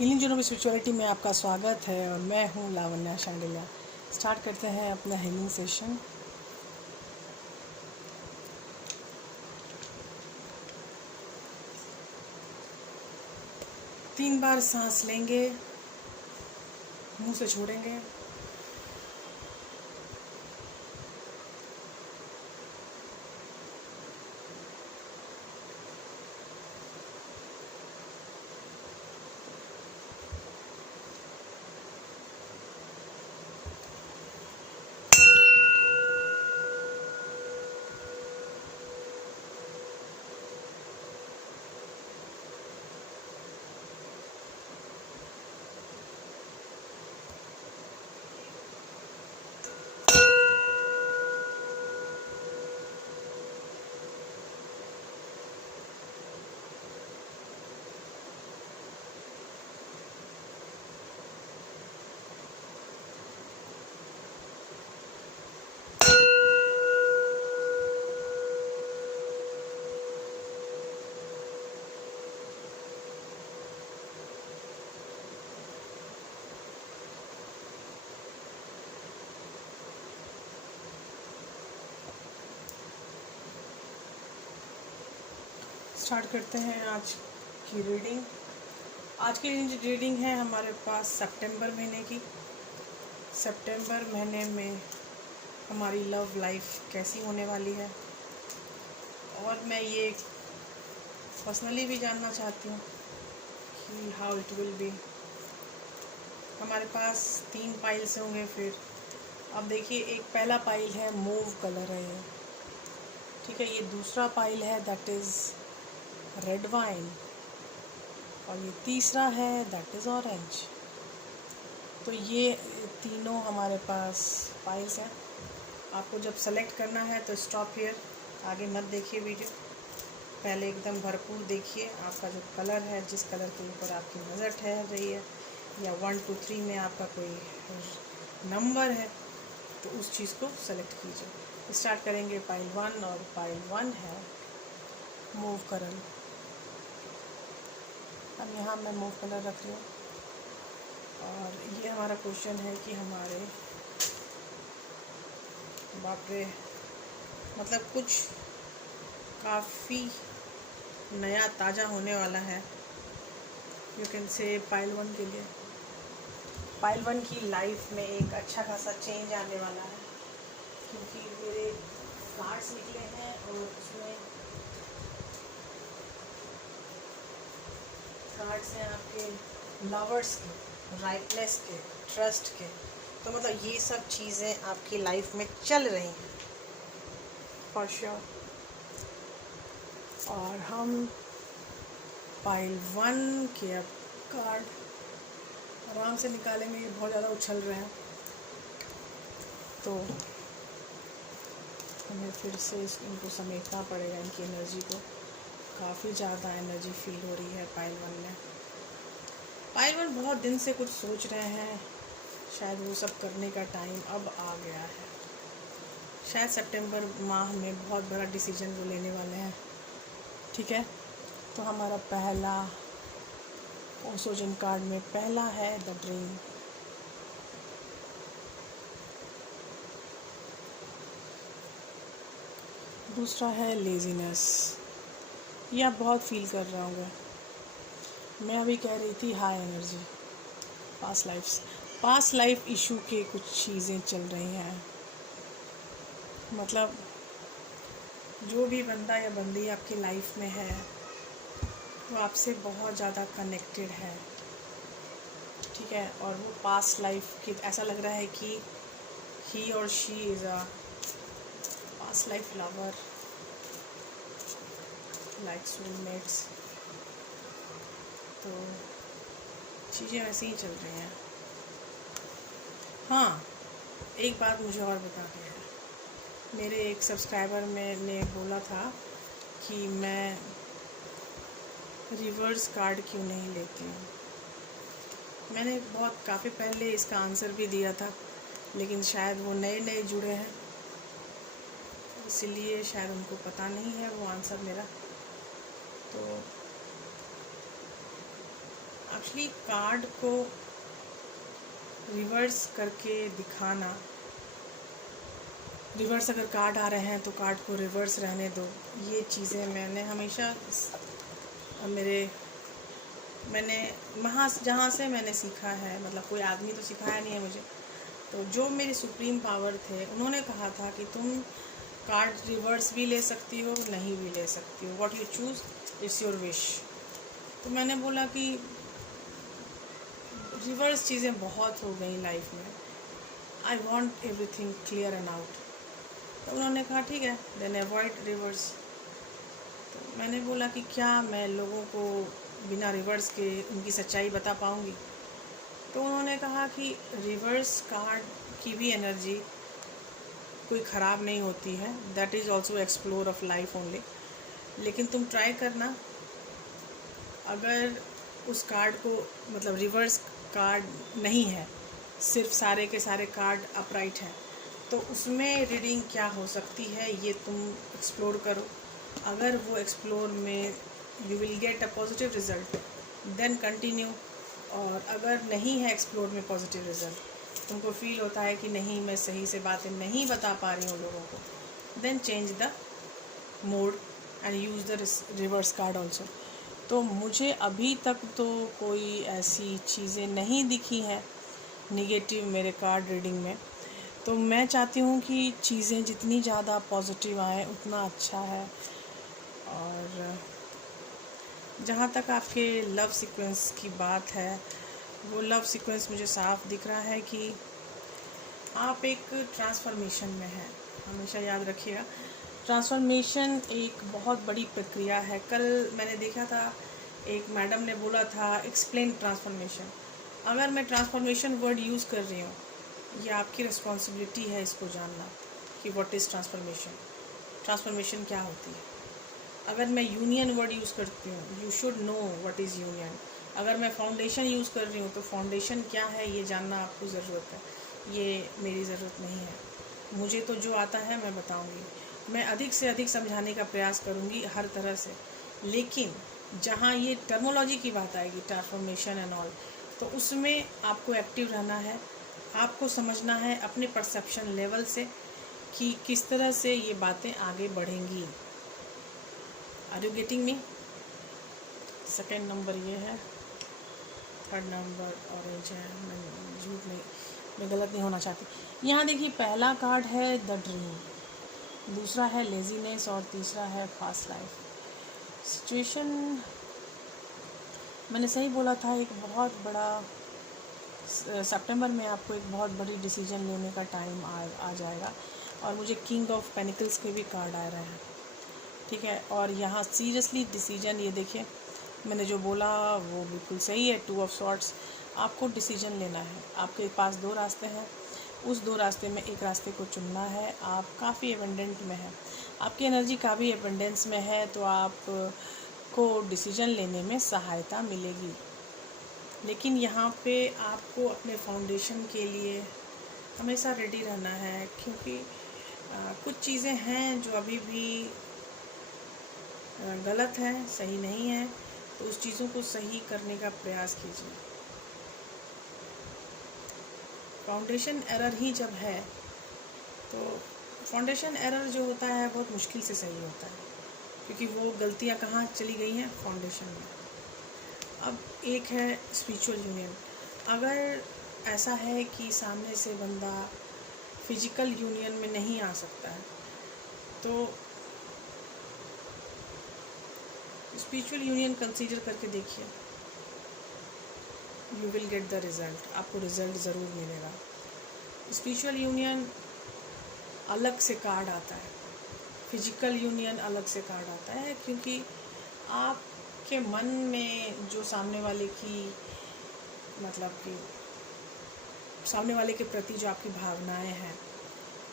Healing journey spirituality में आपका स्वागत है और मैं हूँ लावण्या शांडिल्या। स्टार्ट करते हैं अपना हीलिंग सेशन। तीन बार सांस लेंगे, मुंह से छोड़ेंगे। स्टार्ट करते हैं आज की रीडिंग। आज की रीडिंग है हमारे पास सितंबर महीने की। सितंबर महीने में हमारी लव लाइफ कैसी होने वाली है, और मैं ये पर्सनली भी जानना चाहती हूँ कि हाउ इट विल बी। हमारे पास 3 पाइल्स होंगे। फिर अब देखिए, एक पहला पाइल है मूव कलर है ये, ठीक है। ये दूसरा पाइल है दैट इज़ रेड वाइन, और ये तीसरा है दैट इज़ ऑरेंज। तो ये तीनों हमारे पास पाइल्स हैं। आपको जब सेलेक्ट करना है तो स्टॉप हियर, आगे मत देखिए वीडियो, पहले एकदम भरपूर देखिए आपका जो कलर है, जिस कलर के ऊपर आपकी नज़र ठहर रही है, या 1 2 3 में आपका कोई नंबर है तो उस चीज़ को सेलेक्ट कीजिए। स्टार्ट करेंगे पाइल 1, और पाइल 1 है मूव कलर। अब यहाँ मैं मूव कलर रख रही हूँ, और ये हमारा क्वेश्चन है कि हमारे बाप रे, मतलब कुछ काफ़ी नया ताज़ा होने वाला है, यू कैन से पाइल 1 के लिए। पाइल 1 की लाइफ में एक अच्छा खासा चेंज आने वाला है, क्योंकि मेरे कार्ड्स निकले हैं और उसमें कार्ड्स हैं आपके लवर्स के, राइटनेस के, ट्रस्ट के। तो मतलब ये सब चीज़ें आपकी लाइफ में चल रही हैं फॉर श्योर। और हम पाइल 1 के अब कार्ड आराम से निकालेंगे। ये बहुत ज़्यादा उछल रहे हैं, तो हमें फिर से इनको समेटना पड़ेगा, इनकी एनर्जी को। काफ़ी ज़्यादा एनर्जी फील हो रही है पाइल 1 में। पाइल 1 बहुत दिन से कुछ सोच रहे हैं, शायद वो सब करने का टाइम अब आ गया है। शायद सितंबर माह में बहुत बड़ा डिसीजन वो लेने वाले हैं, ठीक है। तो हमारा पहला ओसोजन कार्ड में पहला है द ड्रीम। दूसरा है लेजीनेस। ये आप बहुत फील कर रहे होंगे। मैं अभी कह रही थी high energy, past life issue के कुछ चीज़ें चल रही हैं। मतलब जो भी बंदा या बंदी आपकी लाइफ में है वो आपसे बहुत ज़्यादा कनेक्टेड है, ठीक है। और वो पास्ट लाइफ की, ऐसा लग रहा है कि ही और she is a past life lover, like soulmates. तो चीज़ें वैसे ही चल रही हैं। हाँ, एक बात मुझे और बतानी है। मेरे एक सब्सक्राइबर ने बोला था कि मैं रिवर्स कार्ड क्यों नहीं लेती हूँ। मैंने काफ़ी पहले इसका आंसर भी दिया था, लेकिन शायद वो नए जुड़े हैं, इसलिए शायद उनको पता नहीं है वो आंसर मेरा। तो एक्चुअली कार्ड को रिवर्स करके दिखाना, रिवर्स अगर कार्ड आ रहे हैं तो कार्ड को रिवर्स रहने दो, ये चीज़ें मैंने हमेशा मैंने वहाँ जहाँ से मैंने सीखा है, मतलब कोई आदमी तो सिखाया नहीं है मुझे, तो जो मेरे सुप्रीम पावर थे उन्होंने कहा था कि तुम कार्ड रिवर्स भी ले सकती हो, नहीं भी ले सकती हो, what you choose it's your wish. तो मैंने बोला कि रिवर्स चीज़ें बहुत हो गई लाइफ में, I want everything clear and out. तो उन्होंने कहा ठीक है, देन अवॉइड रिवर्स। तो मैंने बोला कि क्या मैं लोगों को बिना रिवर्स के उनकी सच्चाई बता पाऊँगी? तो उन्होंने कहा कि रिवर्स कार्ड की भी एनर्जी कोई ख़राब नहीं होती है, that is also explore of life only. लेकिन तुम ट्राई करना, अगर उस कार्ड को, मतलब रिवर्स कार्ड नहीं है, सिर्फ सारे के सारे कार्ड अपराइट हैं, तो उसमें रीडिंग क्या हो सकती है ये तुम एक्सप्लोर करो। अगर वो एक्सप्लोर में you will get a positive result, then continue. और अगर नहीं है एक्सप्लोर में पॉजिटिव रिज़ल्ट, तुमको फील होता है कि नहीं मैं सही से बातें नहीं बता पा रही हूँ लोगों को, then change the mode and use the reverse card also. तो मुझे अभी तक तो कोई ऐसी चीज़ें नहीं दिखी हैं निगेटिव मेरे कार्ड रीडिंग में। तो मैं चाहती हूँ कि चीज़ें जितनी ज़्यादा पॉजिटिव आएँ उतना अच्छा है। और जहाँ तक आपके लव सीक्वेंस की बात है, वो लव सीक्वेंस मुझे साफ दिख रहा है कि आप एक ट्रांसफॉर्मेशन में हैं। हमेशा याद रखिएगा, ट्रांसफॉर्मेशन एक बहुत बड़ी प्रक्रिया है। कल मैंने देखा था, एक मैडम ने बोला था एक्सप्लेन ट्रांसफॉर्मेशन। अगर मैं ट्रांसफॉर्मेशन वर्ड यूज़ कर रही हूँ, ये आपकी रिस्पॉन्सिबिलिटी है इसको जानना कि व्हाट इज़ ट्रांसफॉर्मेशन, ट्रांसफॉर्मेशन क्या होती है। अगर मैं यूनियन वर्ड यूज़ करती हूँ, you should know what is union. अगर मैं फाउंडेशन यूज़ कर रही हूँ तो फाउंडेशन क्या है ये जानना आपको ज़रूरत है, ये मेरी ज़रूरत नहीं है। मुझे तो जो आता है मैं बताऊँगी, मैं अधिक से अधिक समझाने का प्रयास करूँगी हर तरह से। लेकिन जहाँ ये टर्मोलॉजी की बात आएगी, ट्रांसफॉर्मेशन एंड ऑल, तो उसमें आपको एक्टिव रहना है, आपको समझना है अपने परसेप्शन लेवल से कि किस तरह से ये बातें आगे बढ़ेंगी। Are you getting me? Second number ये है, थर्ड नंबर ऑरेंज है, मैं झूठ नहीं, मैं गलत नहीं होना चाहती। यहाँ देखिए, पहला कार्ड है द ड्रीम, दूसरा है लेजीनेस और तीसरा है फास्ट लाइफ। सिचुएशन मैंने सही बोला था, एक बहुत बड़ा सितंबर में आपको एक बहुत बड़ी डिसीजन लेने का टाइम आ जाएगा। और मुझे किंग ऑफ पेनिकल्स के भी कार्ड आ रहे हैं, ठीक है। और यहाँ सीरियसली डिसीजन, ये देखिए मैंने जो बोला वो बिल्कुल सही है। 2 ऑफ सॉर्ट्स, आपको डिसीजन लेना है। आपके पास 2 रास्ते हैं, उस 2 रास्ते में एक रास्ते को चुनना है। आप काफ़ी एबंडेंट में है, आपकी एनर्जी काफ़ी एबंडेंस में है, तो आपको डिसीजन लेने में सहायता मिलेगी। लेकिन यहाँ पे आपको अपने फाउंडेशन के लिए हमेशा रेडी रहना है, क्योंकि कुछ चीज़ें हैं जो अभी भी गलत है, सही नहीं है, तो उस चीज़ों को सही करने का प्रयास कीजिए। फाउंडेशन एरर ही जब है, तो फाउंडेशन एरर जो होता है बहुत मुश्किल से सही होता है, क्योंकि वो गलतियाँ कहाँ चली गई हैं, फाउंडेशन में। अब एक है स्पिरिचुअल यूनियन। अगर ऐसा है कि सामने से बंदा फिजिकल यूनियन में नहीं आ सकता है, तो स्पिरिचुअल यूनियन कंसीडर करके देखिए, you will get the result, आपको रिज़ल्ट ज़रूर मिलेगा। स्पिरिचुअल यूनियन अलग से कार्ड आता है, फिजिकल यूनियन अलग से कार्ड आता है, क्योंकि आपके मन में जो सामने वाले की, मतलब कि सामने वाले के प्रति जो आपकी भावनाएं हैं,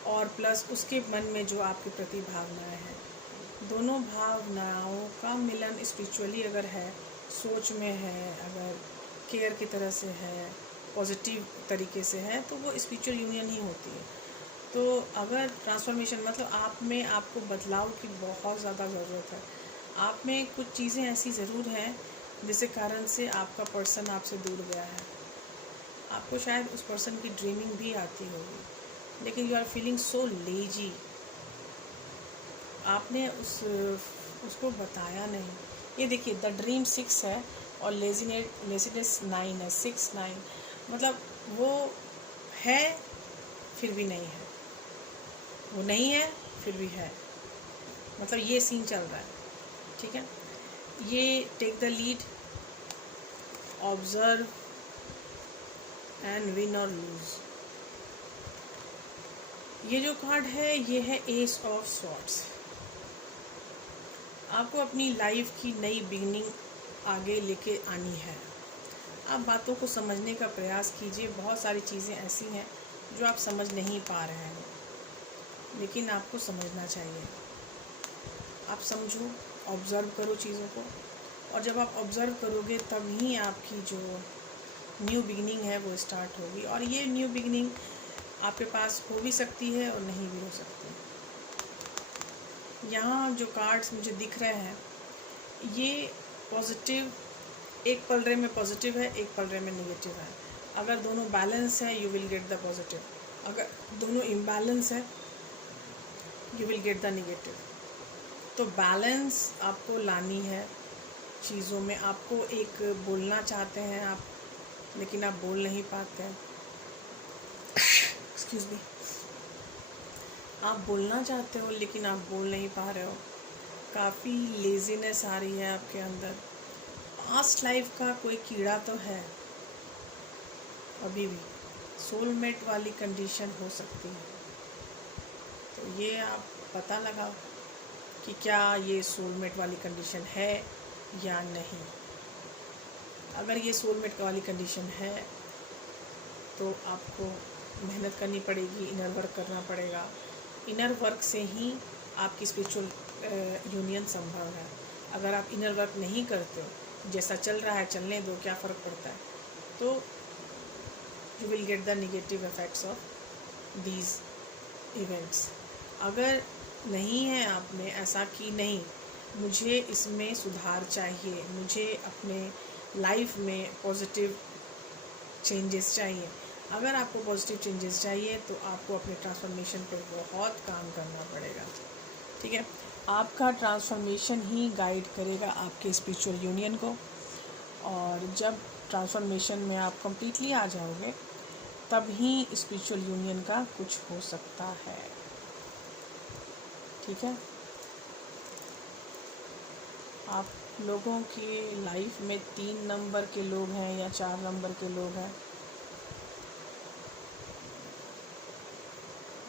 और प्लस उसके मन में जो आपके प्रति भावनाएं हैं, दोनों भावनाओं का मिलन स्पिरिचुअली अगर है, सोच में है, अगर केयर की तरह से है, पॉजिटिव तरीके से है, तो वो स्पिरिचुअल यूनियन ही होती है। तो अगर ट्रांसफॉर्मेशन, मतलब आप में आपको बदलाव की बहुत ज़्यादा ज़रूरत है। आप में कुछ चीज़ें ऐसी ज़रूर हैं जिसके कारण से आपका पर्सन आपसे दूर गया है। आपको शायद उस पर्सन की ड्रीमिंग भी आती होगी, लेकिन you are feeling so lazy. आपने उसको बताया नहीं। ये देखिए, द ड्रीम 6 है और लेजीनेस 9 है। 6 9 मतलब वो है फिर भी नहीं है, वो नहीं है फिर भी है, मतलब ये सीन चल रहा है। ठीक है, ये take the lead, observe and win और लूज। ये जो कार्ड है ये है एस ऑफ स्वॉर्ड्स। आपको अपनी लाइफ की नई बिगनिंग आगे लेके आनी है। आप बातों को समझने का प्रयास कीजिए। बहुत सारी चीज़ें ऐसी हैं जो आप समझ नहीं पा रहे हैं, लेकिन आपको समझना चाहिए। आप समझो, ऑब्ज़र्व करो चीज़ों को, और जब आप ऑब्ज़र्व करोगे तभी आपकी जो न्यू बिगनिंग है वो स्टार्ट होगी। और ये न्यू बिगनिंग आपके पास हो भी सकती है और नहीं भी हो सकती। यहाँ जो कार्ड्स मुझे दिख रहे हैं ये पॉजिटिव, एक पलड़े में पॉजिटिव है, एक पलड़े में नेगेटिव है। अगर दोनों बैलेंस है you will get the positive, अगर दोनों इम्बैलेंस है you will get the negative. तो बैलेंस आपको लानी है चीज़ों में। आपको एक बोलना चाहते हैं आप, लेकिन आप बोल नहीं पाते हैं। Excuse me. आप बोलना चाहते हो लेकिन आप बोल नहीं पा रहे हो। काफ़ी लेजीनेस आ रही है आपके अंदर। पास्ट लाइफ का कोई कीड़ा तो है अभी भी, सोलमेट वाली कंडीशन हो सकती है। तो ये आप पता लगाओ कि क्या ये सोलमेट वाली कंडीशन है या नहीं। अगर ये सोलमेट वाली कंडीशन है तो आपको मेहनत करनी पड़ेगी, इनर वर्क करना पड़ेगा। इनर वर्क से ही आपकी स्पिरिचुअल यूनियन संभव है। अगर आप इनर वर्क नहीं करते हो, जैसा चल रहा है चलने दो, क्या फ़र्क पड़ता है, तो you will get the negative effects of these events. अगर नहीं है आपने ऐसा कि नहीं मुझे इसमें सुधार चाहिए, मुझे अपने लाइफ में पॉजिटिव चेंजेस चाहिए, अगर आपको पॉजिटिव चेंजेस चाहिए तो आपको अपने ट्रांसफॉर्मेशन पे बहुत काम करना पड़ेगा। ठीक है, आपका ट्रांसफॉर्मेशन ही गाइड करेगा आपके स्पिरिचुअल यूनियन को। और जब ट्रांसफॉर्मेशन में आप कंप्लीटली आ जाओगे तब ही स्पिरिचुअल यूनियन का कुछ हो सकता है। ठीक है, आप लोगों की लाइफ में 3 नंबर के लोग हैं या 4 नंबर के लोग हैं।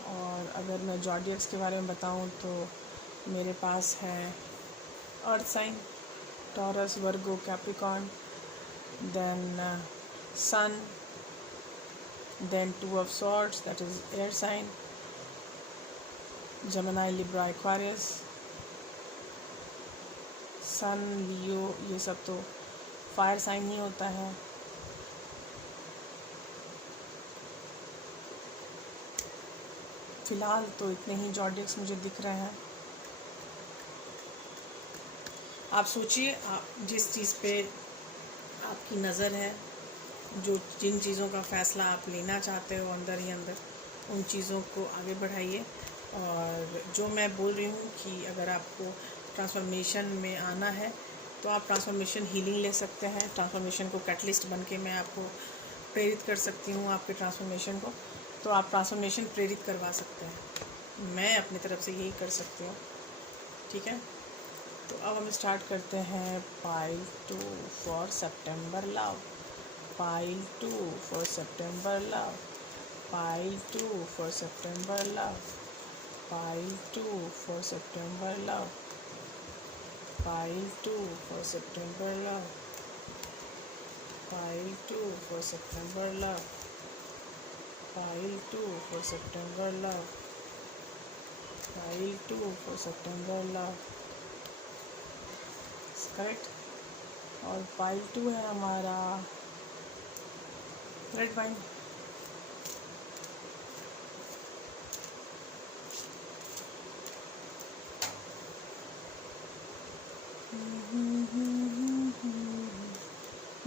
और अगर मैं जॉडियक्स के बारे में बताऊं तो मेरे पास है earth sign, Taurus, Virgo, Capricorn, then sun, then 2 of swords that is air sign, Gemini, Libra, Aquarius, sun, Leo, ये सब तो फायर साइन ही होता है। फ़िलहाल तो इतने ही जॉडियक्स मुझे दिख रहे हैं। आप सोचिए, आप जिस चीज़ पे आपकी नज़र है, जिन चीज़ों का फ़ैसला आप लेना चाहते हो अंदर ही अंदर, उन चीज़ों को आगे बढ़ाइए। और जो मैं बोल रही हूँ कि अगर आपको ट्रांसफॉर्मेशन में आना है तो आप ट्रांसफॉर्मेशन हीलिंग ले सकते हैं। ट्रांसफॉर्मेशन को कैटलिस्ट बन के मैं आपको प्रेरित कर सकती हूँ आपके ट्रांसफॉर्मेशन को। तो आप ट्रांसफॉर्मेशन प्रेरित करवा सकते हैं, मैं अपनी तरफ से यही कर सकती हूँ। ठीक है, तो अब हम स्टार्ट करते हैं pile 2 for September love, pile 2 for September love, pile 2 for September love, pile 2 for September love, pile 2 for September love, pile 2 for September love, pile 2 for September love, pile 2 for September love, correct. और pile 2 है हमारा red wine.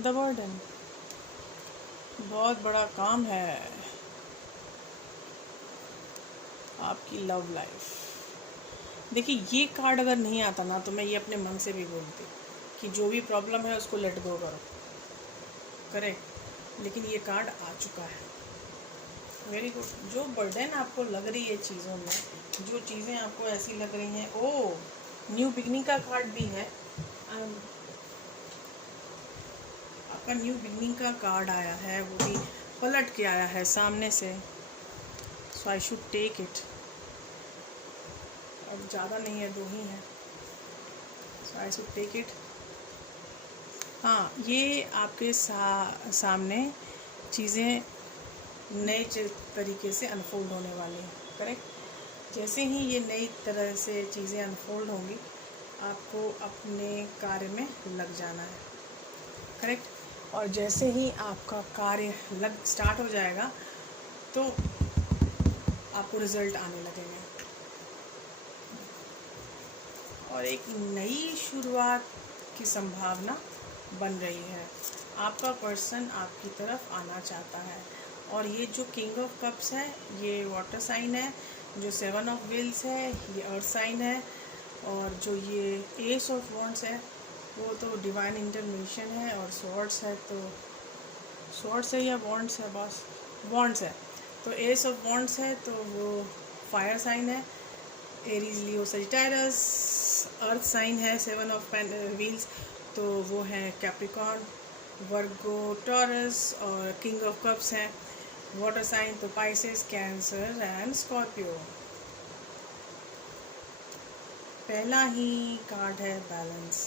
The burden, बहुत बड़ा काम है आपकी love life. देखिए, ये कार्ड अगर नहीं आता ना तो मैं ये अपने मन से भी बोलती कि जो भी प्रॉब्लम है उसको लेट गो करो, करेक्ट। लेकिन ये कार्ड आ चुका है, वेरी गुड। जो बर्डन आपको लग रही है चीज़ों में, जो चीज़ें आपको ऐसी लग रही हैं, ओ न्यू बिगनिंग का कार्ड भी है। आपका न्यू बिगनिंग का कार्ड आया है, वो भी पलट के आया है सामने से। सो आई शुड टेक इट। अब ज़्यादा नहीं है, 2 ही हैं। सो आई शुड टेक इट। हाँ, ये आपके सामने चीज़ें नए तरीके से अनफोल्ड होने वाली हैं, करेक्ट। जैसे ही ये नई तरह से चीज़ें अनफोल्ड होंगी, आपको अपने कार्य में लग जाना है, करेक्ट। और जैसे ही आपका कार्य स्टार्ट हो जाएगा तो आपको रिजल्ट आने लगेंगे और एक नई शुरुआत की संभावना बन रही है। आपका पर्सन आपकी तरफ आना चाहता है। और ये जो किंग ऑफ कप्स है, ये वाटर साइन है। जो 7 ऑफ व्हील्स है, ये अर्थ साइन है। और जो ये एस ऑफ वॉन्ड्स है, वो तो डिवाइन इंटरमिशन है। और स्वॉर्ड्स है, तो स्वॉर्ड्स है या वॉन्ड्स है, बस वॉन्ड्स है। तो एस ऑफ वॉन्ड्स है, तो वो फायर साइन है। एरीज, लियो, सजिटेरस। अर्थ साइन है 7 ऑफ व्हील्स, तो वो है कैप्रिकॉर्न, वर्गो, टॉरस। और किंग ऑफ कप्स है वाटर साइन, तो पाइसेस, कैंसर एंड स्कॉर्पियो। पहला ही कार्ड है बैलेंस।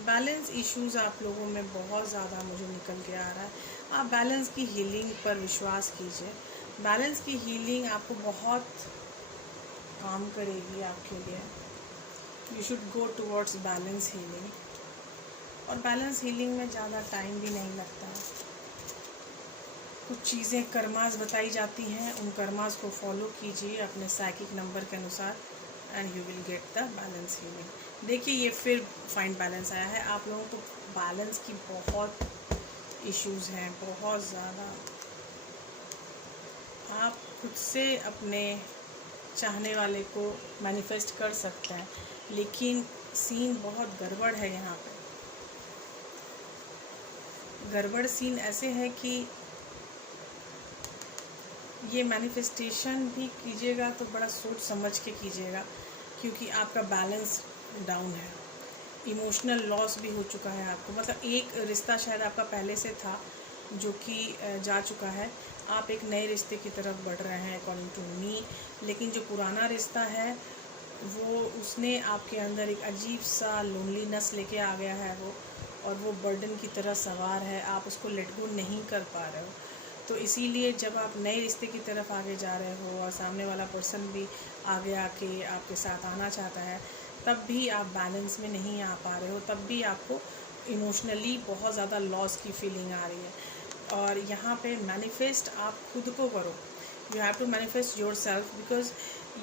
बैलेंस इश्यूज आप लोगों में बहुत ज़्यादा मुझे निकल के आ रहा है। आप बैलेंस की हीलिंग पर विश्वास कीजिए। बैलेंस की हीलिंग आपको बहुत काम करेगी आपके लिए। You should go towards balance healing. और बैलेंस हीलिंग में ज़्यादा टाइम भी नहीं लगता है। कुछ चीज़ें कर्मास बताई जाती हैं, उन कर्मास को फॉलो कीजिए अपने साइकिक नंबर के अनुसार and you will get the balance healing. देखिए, ये फिर फाइंड बैलेंस आया है। आप लोगों को बैलेंस की बहुत इश्यूज़ हैं, बहुत ज़्यादा। आप खुद से अपने चाहने वाले को मैनिफेस्ट कर सकते हैं, लेकिन सीन बहुत गड़बड़ है यहाँ पे। गड़बड़ सीन ऐसे है कि ये मैनिफेस्टेशन भी कीजिएगा तो बड़ा सोच समझ के कीजिएगा, क्योंकि आपका बैलेंस डाउन है। इमोशनल लॉस भी हो चुका है आपको। मतलब एक रिश्ता शायद आपका पहले से था जो कि जा चुका है। आप एक नए रिश्ते की तरफ बढ़ रहे हैं अकॉर्डिंग टू मी। लेकिन जो पुराना रिश्ता है वो उसने आपके अंदर एक अजीब सा लोनलीनेस लेके आ गया है वो, और वो बर्डन की तरह सवार है। आप उसको लेट गो नहीं कर पा रहे हो। तो इसीलिए जब आप नए रिश्ते की तरफ आगे जा रहे हो और सामने वाला पर्सन भी आगे आके आपके साथ आना चाहता है, तब भी आप बैलेंस में नहीं आ पा रहे हो। तब भी आपको इमोशनली बहुत ज़्यादा लॉस की फीलिंग आ रही है। और यहाँ पे मैनिफेस्ट आप खुद को करो। You have to manifest yourself, because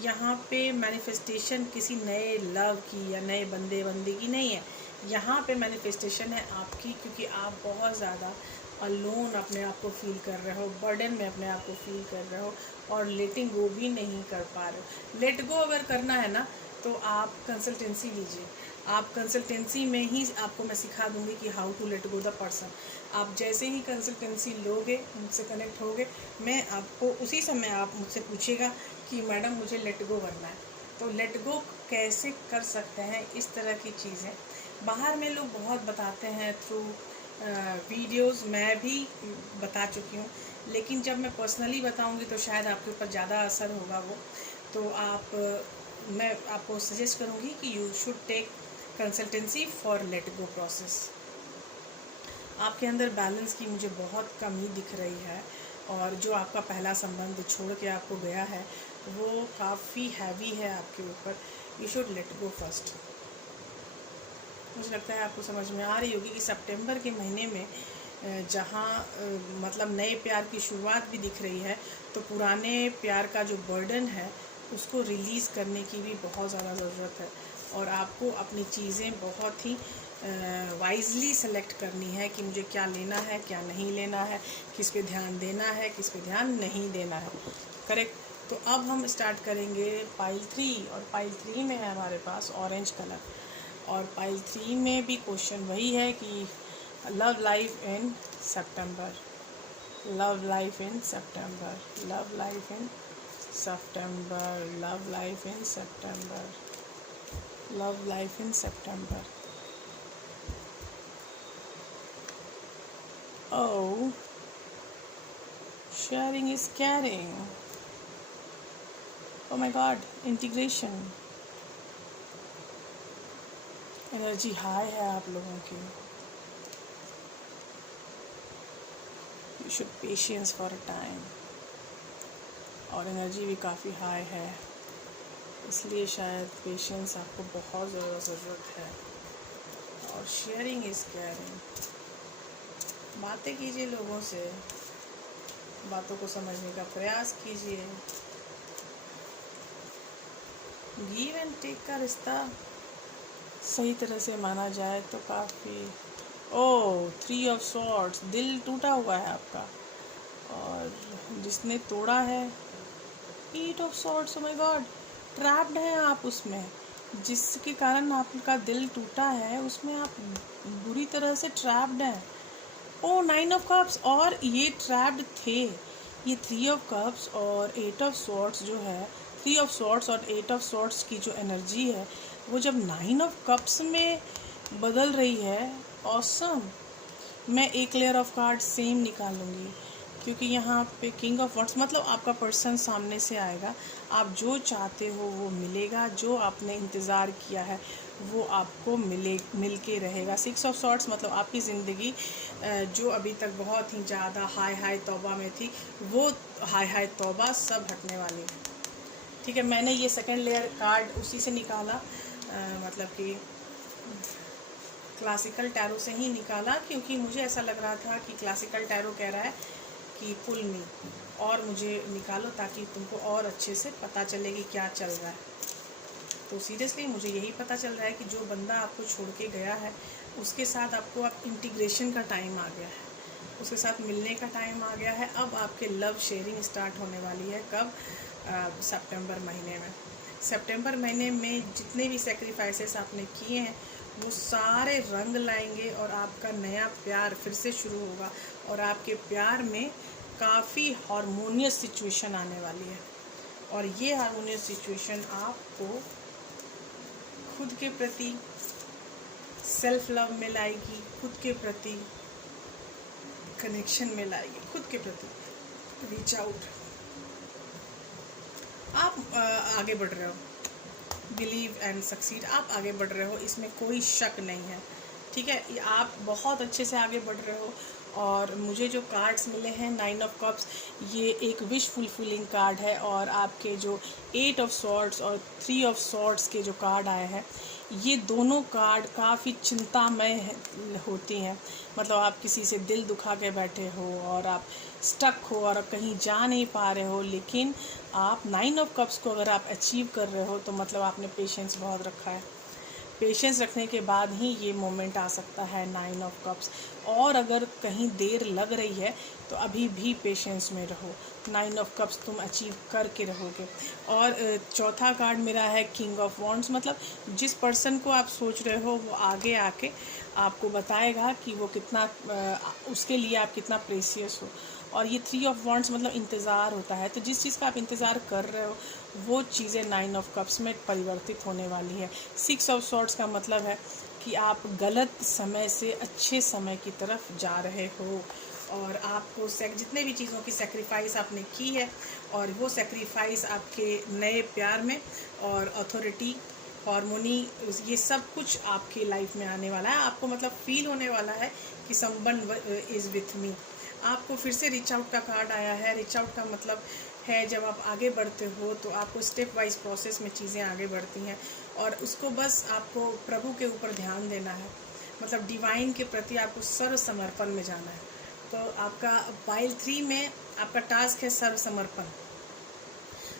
यहाँ पे मैनिफेस्टेशन किसी नए लव की या नए बंदे की नहीं है। यहाँ पे मैनिफेस्टेशन है आपकी, क्योंकि आप बहुत ज़्यादा अलोन अपने आप को फील कर रहे हो, बर्डन में अपने आप को फील कर रहे हो, और लेटिंग गो भी नहीं कर पा रहे हो। लेट गो अगर करना है ना, तो आप कंसल्टेंसी लीजिए। आप कंसल्टेंसी में ही आपको मैं सिखा दूंगी कि how to let go the person. आप जैसे ही कंसल्टेंसी लोगे, मुझसे कनेक्ट होगे, मैं आपको उसी समय आप मुझसे पूछिएगा कि मैडम मुझे लेट गो करना है। तो लेट गो कैसे कर सकते हैं, इस तरह की चीज़ें बाहर में लोग बहुत बताते हैं थ्रू वीडियोस, मैं भी बता चुकी हूँ। लेकिन जब मैं पर्सनली बताऊँगी तो शायद आपके ऊपर ज़्यादा असर होगा वो। तो मैं आपको सजेस्ट करूँगी कि you should take consultancy for let go process. आपके अंदर बैलेंस की मुझे बहुत कमी दिख रही है, और जो आपका पहला संबंध छोड़ के आपको गया है वो काफ़ी हैवी है आपके ऊपर। You should let go first. मुझे लगता है आपको समझ में आ रही होगी कि सितंबर के महीने में जहाँ मतलब नए प्यार की शुरुआत भी दिख रही है, तो पुराने प्यार का जो बर्डन है उसको रिलीज़ करने की भी बहुत ज़्यादा ज़रूरत है। और आपको अपनी चीज़ें बहुत ही वाइजली सेलेक्ट करनी है कि मुझे क्या लेना है, क्या नहीं लेना है, किस पे ध्यान देना है, किस पे ध्यान नहीं देना है। करेक्ट। तो अब हम स्टार्ट करेंगे पाइल 3, और पाइल 3 में है हमारे पास ऑरेंज कलर। और पाइल 3 में भी क्वेश्चन वही है कि love life in September, love life in September, love life in September, love life in September, love life in September. Oh, sharing is caring. Oh my God, integration. Energy high है आप लोगों की। You should patience for a time. और energy भी काफ़ी high है, इसलिए शायद पेशेंस आपको बहुत ज़्यादा ज़रूरत है। और शेयरिंग इज़ केयरिंग। बातें कीजिए लोगों से, बातों को समझने का प्रयास कीजिए। गिव एंड टेक का रिश्ता सही तरह से माना जाए तो काफ़ी। ओह, 3 ऑफ सॉर्ड्स, दिल टूटा हुआ है आपका, और जिसने तोड़ा है 8 of swords. Oh my God, trapped हैं आप उसमें, जिसके कारण आपका दिल टूटा है उसमें आप बुरी तरह से ट्रैप्ड हैं। ओ 9 ऑफ कप्स, और ये ट्रैप्ड थे। ये 3 ऑफ कप्स और 8 ऑफ सॉर्ड्स जो है, 3 ऑफ सॉर्ड्स और 8 ऑफ सॉर्ड्स की जो एनर्जी है वो जब 9 ऑफ कप्स में बदल रही है, ऑसम। मैं एक लेयर ऑफ कार्ड सेम निकालूंगी, क्योंकि यहाँ पे किंग ऑफ वॉन्ड्स मतलब आपका पर्सन सामने से आएगा। आप जो चाहते हो वो मिलेगा, जो आपने इंतज़ार किया है वो आपको मिल के रहेगा। 6 ऑफ सॉर्ड्स मतलब आपकी ज़िंदगी जो अभी तक बहुत ही ज़्यादा हाई तौबा में थी, वो हाई तौबा सब हटने वाली है। ठीक है, मैंने ये सेकंड लेयर कार्ड उसी से निकाला, मतलब कि क्लासिकल टैरो से ही निकाला, क्योंकि मुझे ऐसा लग रहा था कि क्लासिकल टैरो कह रहा है कि पुल मी, और मुझे निकालो ताकि तुमको और अच्छे से पता चले कि क्या चल रहा है। तो सीरियसली मुझे यही पता चल रहा है कि जो बंदा आपको छोड़ के गया है उसके साथ आपको अब इंटीग्रेशन का टाइम आ गया है, उसके साथ मिलने का टाइम आ गया है। अब आपके लव शेयरिंग स्टार्ट होने वाली है। कब? सितंबर महीने में। सितंबर महीने में जितने भी सेक्रीफाइसेस आपने किए हैं वो सारे रंग लाएंगे, और आपका नया प्यार फिर से शुरू होगा, और आपके प्यार में काफ़ी हार्मोनियस सिचुएशन आने वाली है। और ये हार्मोनियस सिचुएशन आपको खुद के प्रति सेल्फ लव में लाएगी, खुद के प्रति कनेक्शन में लाएगी, खुद के प्रति रीच आउट। आप आगे बढ़ रहे हो, बिलीव एंड सक्सीड, आप आगे बढ़ रहे हो, इसमें कोई शक नहीं है। ठीक है, आप बहुत अच्छे से आगे बढ़ रहे हो। और मुझे जो कार्ड्स मिले हैं 9 ऑफ कप्स, ये एक विश फुलफिलिंग कार्ड है, और आपके जो 8 ऑफ सॉर्ड्स और 3 ऑफ सॉर्ड्स के जो कार्ड आए हैं, ये दोनों कार्ड काफ़ी चिंतामय होती हैं। मतलब आप किसी से दिल दुखा के बैठे हो और आप स्टक हो और कहीं जा नहीं पा रहे हो, लेकिन आप 9 ऑफ कप्स को अगर आप अचीव कर रहे हो तो मतलब आपने पेशेंस बहुत रखा है। पेशेंस रखने के बाद ही ये मोमेंट आ सकता है 9 ऑफ कप्स। और अगर कहीं देर लग रही है तो अभी भी पेशेंस में रहो, 9 ऑफ कप्स तुम अचीव करके रहोगे। और चौथा कार्ड मेरा है किंग ऑफ वॉन्ड्स, मतलब जिस पर्सन को आप सोच रहे हो वो आगे आके आपको बताएगा कि वो कितना उसके लिए आप कितना प्रेशियस हो। और ये 3 ऑफ वॉन्ड्स मतलब इंतज़ार होता है, तो जिस चीज़ का आप इंतज़ार कर रहे हो वो चीज़ें 9 ऑफ कप्स में परिवर्तित होने वाली है। 6 ऑफ सॉर्ड्स का मतलब है कि आप गलत समय से अच्छे समय की तरफ जा रहे हो, और आपको जितने भी चीज़ों की सेक्रीफाइस आपने की है, और वो सेक्रीफाइस आपके नए प्यार में और अथॉरिटी, हार्मोनी, ये सब कुछ आपकी लाइफ में आने वाला है। आपको मतलब फील होने वाला है कि समवन इज़ विथ मी। आपको फिर से रीच आउट का कार्ड आया है। रीच आउट का मतलब है जब आप आगे बढ़ते हो तो आपको स्टेप वाइज प्रोसेस में चीज़ें आगे बढ़ती हैं, और उसको बस आपको प्रभु के ऊपर ध्यान देना है, मतलब डिवाइन के प्रति आपको सर्व समर्पण में जाना है। तो आपका पाइल 3 में आपका टास्क है सर्व समर्पण।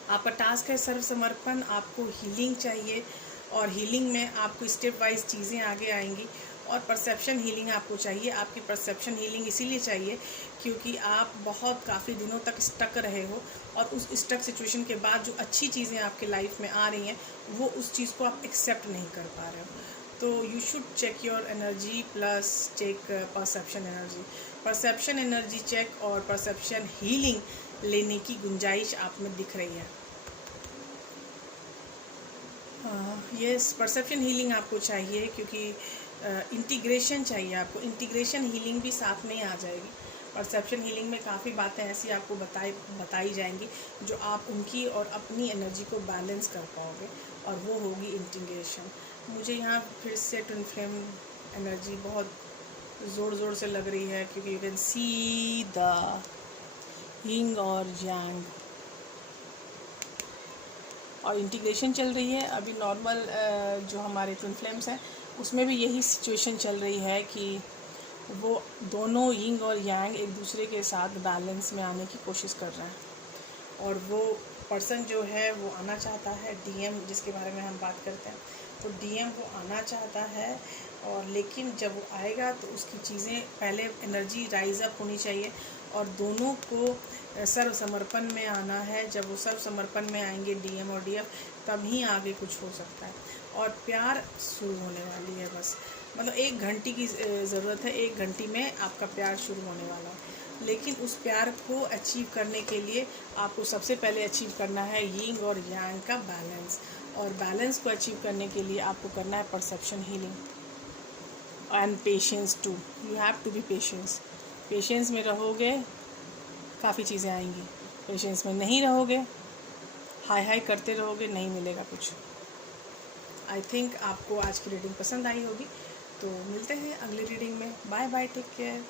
आपका टास्क है सर्व समर्पण। आपको हीलिंग चाहिए, और हीलिंग में आपको स्टेप वाइज चीज़ें आगे आएंगी, और परसेप्शन हीलिंग आपको चाहिए। आपकी परसेप्शन हीलिंग इसीलिए चाहिए क्योंकि आप बहुत काफ़ी दिनों तक स्टक रहे हो और उस स्टक सिचुएशन के बाद जो अच्छी चीज़ें आपके लाइफ में आ रही हैं वो उस चीज़ को आप एक्सेप्ट नहीं कर पा रहे हो। तो you should check your energy plus check perception energy. Perception energy check और परसेप्शन हीलिंग लेने की गुंजाइश आप में दिख रही है। यस, परसेप्शन हीलिंग आपको चाहिए क्योंकि इंटीग्रेशन चाहिए आपको। इंटीग्रेशन हीलिंग भी साथ में ही आ जाएगी। परसेप्शन हीलिंग में काफ़ी बातें ऐसी आपको बताई जाएंगी जो आप उनकी और अपनी एनर्जी को बैलेंस कर पाओगे, और वो होगी इंटीग्रेशन। मुझे यहाँ फिर से ट्विन फ्लेम एनर्जी बहुत ज़ोर से लग रही है क्योंकि you can see the Ying और यांग, और इंटीग्रेशन चल रही है। अभी नॉर्मल जो हमारे ट्विन फ्लेम्स हैं उसमें भी यही सिचुएशन चल रही है कि वो दोनों यिंग और यांग एक दूसरे के साथ बैलेंस में आने की कोशिश कर रहे हैं। और वो पर्सन जो है वो आना चाहता है, डीएम जिसके बारे में हम बात करते हैं, तो डीएम वो आना चाहता है, और लेकिन जब वो आएगा तो उसकी चीज़ें पहले एनर्जी राइज अप होनी चाहिए और दोनों को सर्व समर्पण में आना है। जब वो सर्व समर्पण में आएंगे डीएम और डीएफ, तभी आगे कुछ हो सकता है। और प्यार शुरू होने वाली है, बस मतलब 1 घंटे की ज़रूरत है। 1 घंटे में आपका प्यार शुरू होने वाला है। लेकिन उस प्यार को अचीव करने के लिए आपको सबसे पहले अचीव करना है यिंग और यांग का बैलेंस, और बैलेंस को अचीव करने के लिए आपको करना है perception healing and patience too. You have to be patience में रहोगे काफ़ी चीज़ें आएंगी। पेशेंस में नहीं रहोगे, हाई करते रहोगे, नहीं मिलेगा कुछ। आई थिंक आपको आज की रीडिंग पसंद आई होगी, तो मिलते हैं अगली रीडिंग में। Bye bye, take care.